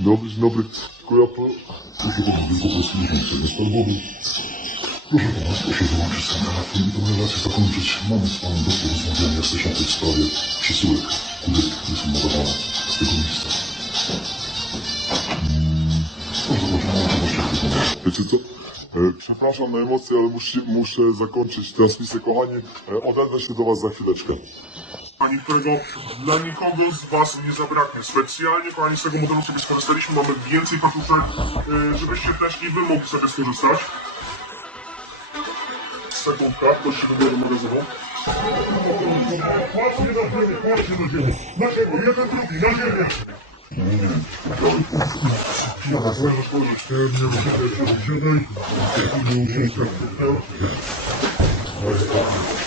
Dobry, dzień dobry. Tylko ja po... Proszę pana, tylko po prostu muszę sobie skarbowy. Proszę pana, proszę wyłączyć ten telefon i tę relację zakończyć. Mamy z panem doktor rozmawianie, jesteśmy w tej sprawie przesyłek, które są nadawane z tego miejsca. Proszę możecie wykonać. Wiecie co? E, Przepraszam na emocje, ale muszę, muszę zakończyć transmisję, kochani. E, Odezwę się do was za chwileczkę. Pani, którego dla nikogo z Was nie zabraknie. Specjalnie, kochani, z tego modelu sobie skorzystaliśmy. Mamy więcej patuszek, y, żebyście też i Wy mogli sobie skorzystać. Sekundka, ktoś się wybiera magazynów. Kładźcie na ziemię, kładźcie na ziemię. Na ziemię, jeden, drugi, na ziemię. Nie. Nie usiądź tak.